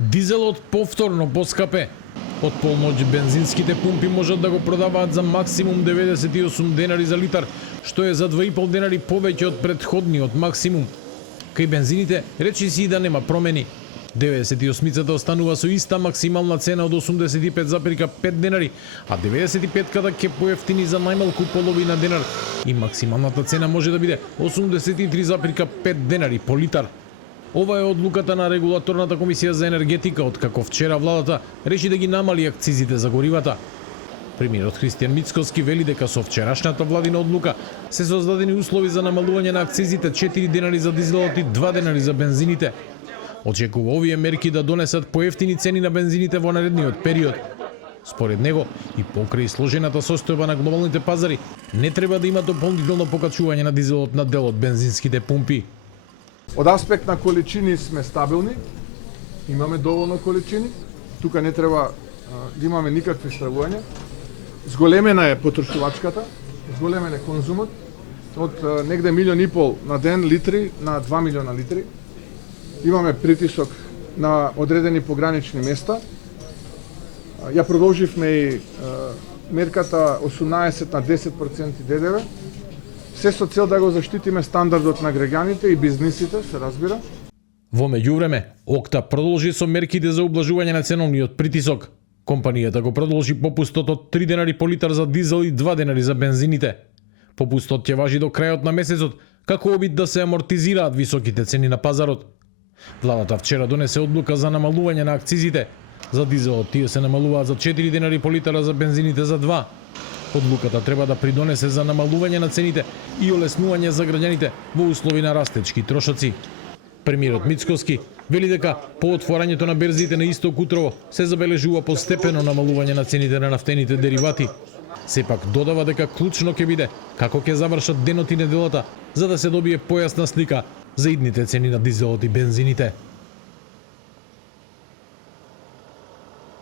Дизелот повторно поскапе. Од полноќ бензинските пумпи можат да го продаваат за максимум 98 денари за литар, што е за 2,5 денари повеќе од претходниот максимум. Кај бензините речи си да нема промени. 98-цата останува со иста максимална цена од 85,5 денари, а 95-ката ќе поевтини за најмалку половина денар и максималната цена може да биде 83,5 денари по литар. Ова е одлуката на Регулаторната комисија за енергетика, откако вчера владата реши да ги намали акцизите за горивата. Премиерот Христијан Мицкоски вели дека со вчерашната владина одлука се создадени услови за намалување на акцизите 4 денари за дизелот и 2 денари за бензините. Очекува овие мерки да донесат поевтини цени на бензините во наредниот период. Според него, и покрај сложената состојба на глобалните пазари, не треба да има дополнително покачување на дизелот на дел од бензинските пумпи. Од аспект на количини сме стабилни, имаме доволно количини, тука не треба да имаме никакви стравувања. Зголемена е потрошувачката, зголемен е конзумот, од негде 1,5 милион на ден литри на 2 милиона литри. Имаме притисок на одредени погранични места. Ја продолживме и мерката 18 на 10% ДДВ. Се со цел да го заштитиме стандардот на граѓаните и бизнисите, се разбира. Во меѓувреме, ОКТА продолжи со мерките за ублажување на ценовниот притисок. Компанијата го продолжи попустот од 3 денари по литар за дизел и 2 денари за бензините. Попустот ќе важи до крајот на месецот, како обид да се амортизираат високите цени на пазарот. Владата вчера донесе одлука за намалување на акцизите. За дизелот тие се намалуваат за 4 денари по литар, за бензините за 2. Одлуката треба да придонесе за намалување на цените и олеснување за граѓаните во услови на растечки трошоци. Премиерот Мицкоски вели дека по отворањето на берзите на исток утрово се забележува постепено намалување на цените на нафтените деривати. Сепак додава дека клучно ќе биде како ќе завршат денот и неделата, за да се добие појасна слика за идните цени на дизелот и бензините.